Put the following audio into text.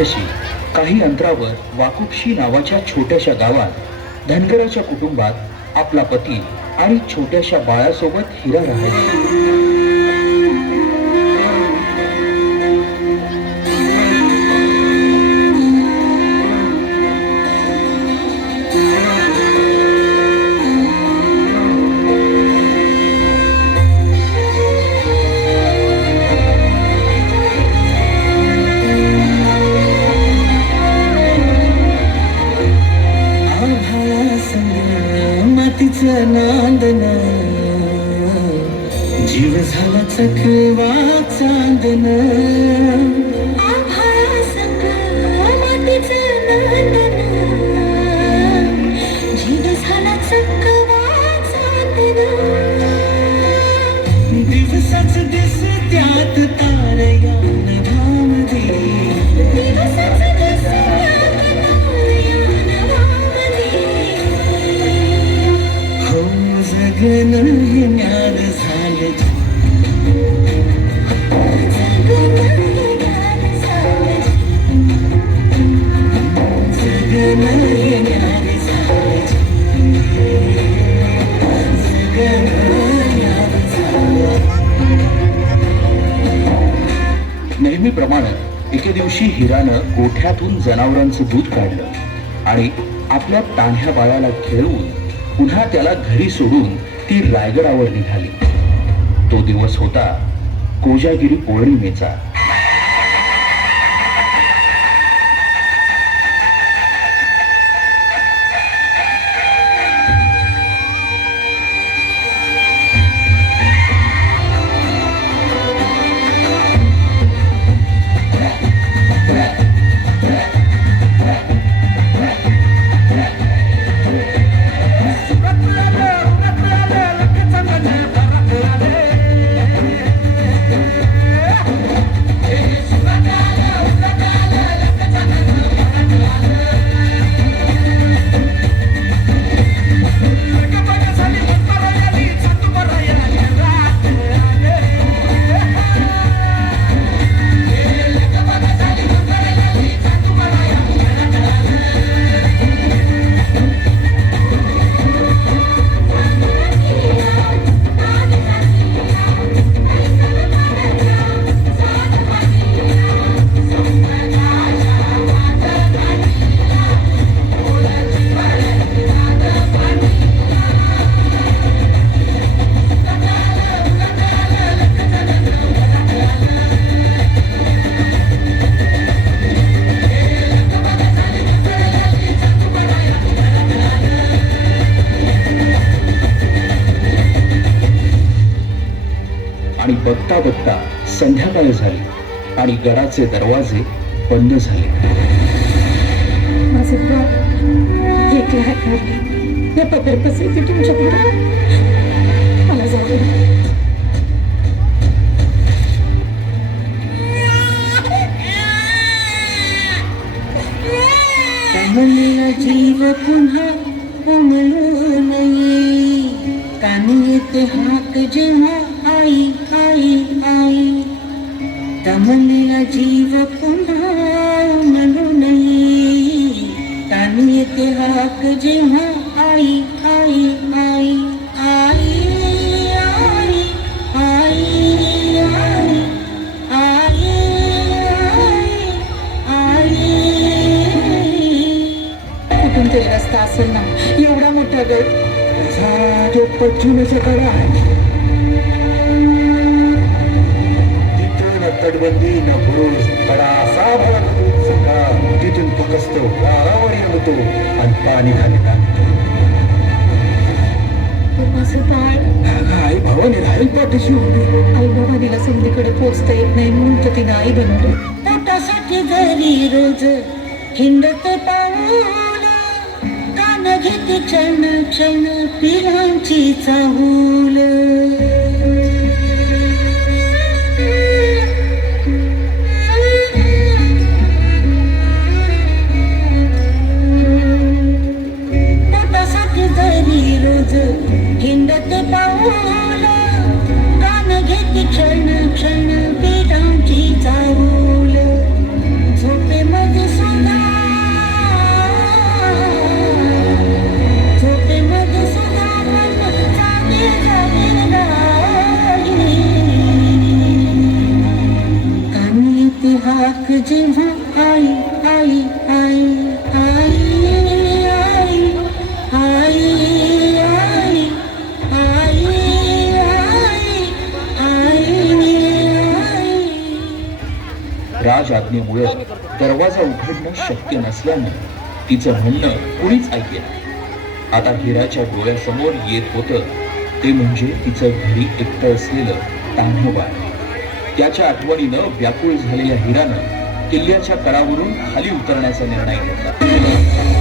पायथ्याशी काही अंतरावर वाकुपशी नावाच्या छोट्याशा गावात धनगराच्या कुटुंबात आपला पती आणि छोट्याशा बाळासोबत हिरा राहायची. नांदन जीव झाला चकवा चांदन जीव झाला चकवा चांदन दिवसाच दिस त्यात तारया नभामध्ये दिवसाच दिस जगन हे न्याद झालं जगन हे न्याद झालं नेहमीप्रमाणे एके दिवशी हिरानं गोठ्यातून जनावरांचं दूध काढलं आणि आपल्या तान्ह्या बाळाला खेळवून पुन्हा त्याला घरी सोडून ती रायगडावर निघाली. तो दिवस होता कोजागिरी पौर्णिमेचा. आणि बघता बघता संध्याकाळ झाली आणि गडाचे दरवाजे बंद झाले. माझे या पत्र कसे तुमच्याकडे मला जाऊ दे. म्हणला जीव पुन्हा उमलो नाही कानी येते हाक जेव्हा आई आई आई तमनेला जीव पुन्हा उमलो नाही कानी येते हाक जेव्हा आई आई आई आई आई आई आई आई कुठून तरी रस्ता असेल ना एवढा मोठा गड तो पश्चिमेचा कडा आहे. तिथून तटबंदी न बुरुज कडा असा भरा तिथून पकसतो वारावर येतो आणि पाणी खाली टाकतो. माझं बाळ आई भावाने राहील पाठीशी होती. आई बाबानीला संधीकडे पोचता येत नाही म्हणून तर तिने आई बनवली. पोटासाठी घरी रोज हिंडत पाऊल कान घेते क्षण क्षण पिलांची चाहूल. पोटासाठी घरी रोज हिंडत पाऊल कान घेते क्षण क्षण पिलांची चाहूल. झोपेमध्ये आई आई आई आई आई आई आई आई आई राज आज्ञेमुळे दरवाजा उघडणं शक्य नसल्यानं तिचं म्हणणं कुणीच ऐकेना. आता हिराच्या डोळ्यासमोर येत होतं ते म्हणजे तिचं घरी एकटं असलेलं तान्हं बाळ. त्याच्या आठवणीनं व्याकुळ झालेल्या हिरानं किल्ल्याच्या तळावरून खाली उतरण्याचा निर्णय घेतला.